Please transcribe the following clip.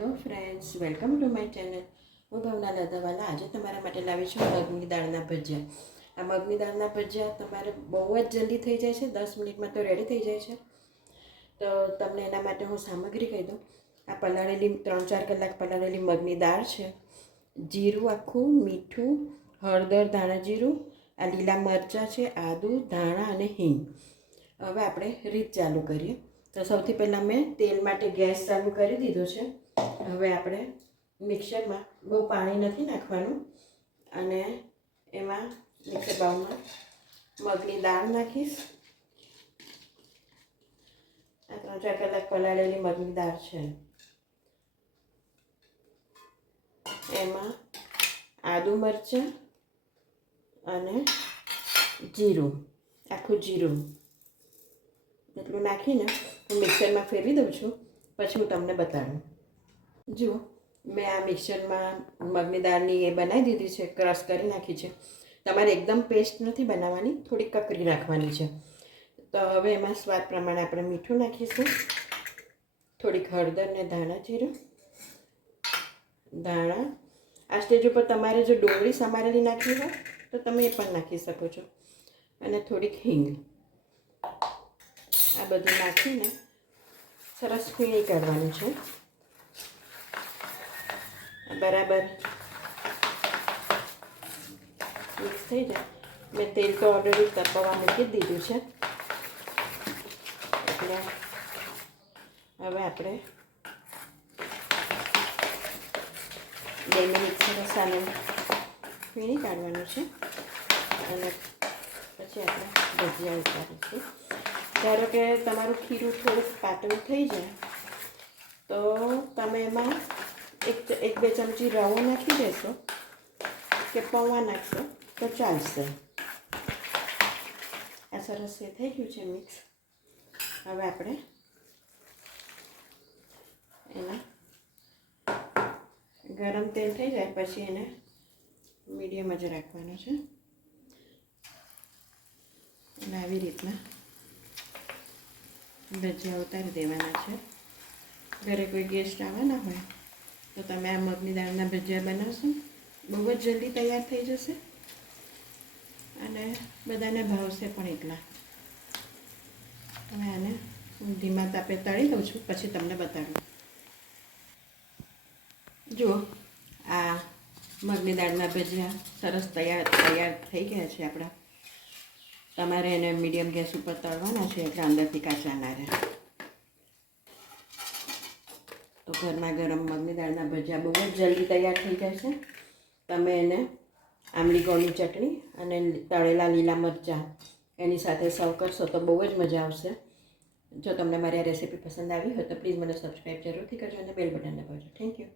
Hello friends, welcome to my channel. હું ભાવના દાદાવાલા. આજે તમારા માટે લાવી છું મગની દાળના ભજીયા. આ મગની દાળના ભજીયા તમારે બહુ જ જલ્દી થઈ જાય છે. દસ મિનિટમાં તો રેડી થઈ જાય છે. તો તમને એના માટે હું સામગ્રી કહી દઉં. આ પલાળેલી, ત્રણ ચાર કલાક પલાળેલી મગની દાળ છે. જીરું આખું, મીઠું, હળદર, ધાણા જીરું, આ લીલા મરચાં છે, આદું, ધાણા અને હિંગ. હવે આપણે રીત ચાલુ કરીએ. તો સૌથી પહેલાં મેં તેલ માટે ગેસ ચાલુ કરી દીધો છે. હવે આપણે મિક્સરમાં બહુ પાણી નથી નાખવાનું અને એમાં મિક્સર બાઉલમાં મગની દાળ નાખીશ. આ ત્રણ ચાર કલાક પલાળેલી મગની દાળ છે. એમાં આદુ મરચાં અને જીરું, આખું જીરું એટલું નાખીને હું મિક્સરમાં ફેરવી દઉં છું, પછી હું તમને બતાડું જુઓ મેં આ મિક્સરમાં મગની દાળની એ બનાવી દીધી છે, ક્રશ કરી નાખી છે. તમારે એકદમ પેસ્ટ નથી બનાવવાની થોડી કકરી રાખવાની છે. તો હવે એમાં સ્વાદ પ્રમાણે આપણે મીઠું નાખીશું. થોડીક હળદર ને ધાણા જીરું, ધાણા. આ સ્ટેજ ઉપર તમારે જો ડુંગળી સમારેલી નાખવી હોય, તો તમે એ પણ નાખી શકો છો. અને થોડીક હિંગ. આ બધું નાખીને સરસ ફીણી કાઢવાનું છે. બરાબર મિક્સ થઈ જાય મેં તેલ તો ઓલરેડી તપવા મૂકી દીધું છે એટલે હવે આપણે બે મિનિટ સરસ આને કાઢવાનું છે અને પછી આપણે ભજીયા ઉતારીશું ધારો કે તમારું ખીરું થોડુંક પાતળું થઈ જાય તો તમે એમાં એક એક, બે ચમચી રવો નાખી દેશો. કે પૌવા નાખશો, તો ચાલશે. આ સરસ એ થઈ ગયું છે મિક્સ. હવે આપણે એના ગરમ તેલ થઈ જાય, પછી એને મીડિયમ જ રાખવાનું છે. અને આવી રીતના ભજીયા ઉતારી દેવાના છે. ઘરે કોઈ ગેસ્ટ આવવાના હોય તો તમે આ મગની દાળના ભજીયા બનાવશો? બહુ જ જલ્દી તૈયાર થઈ જશે? અને બધાને ભાવશે પણ એટલા. તમે આને હું ધીમા તાપે તળી દઉં છું, પછી તમને બતાડું. જુઓ, આ મગની દાળના ભજીયા સરસ તૈયાર તૈયાર થઈ ગયા છે આપણા. તમારે એને મીડિયમ ગેસ ઉપર તળવાના છે, એટલે અંદરથી કાચા ના રહે. તો ઘરમાં ગરમ મગની દાળના ભજીયા બહુ જ જલ્દી તૈયાર થઈ જશે તમે એને આંબલી ગોળની ચટણી અને તળેલા લીલા મરચાં એની સાથે સર્વ કરશો તો બહુ જ મજા આવશે. જો તમને મારી આ રેસીપી પસંદ આવી હોય તો પ્લીઝ મને સબસ્ક્રાઈબ જરૂરથી કરજો અને બેલ બટન દબાવજો. Thank you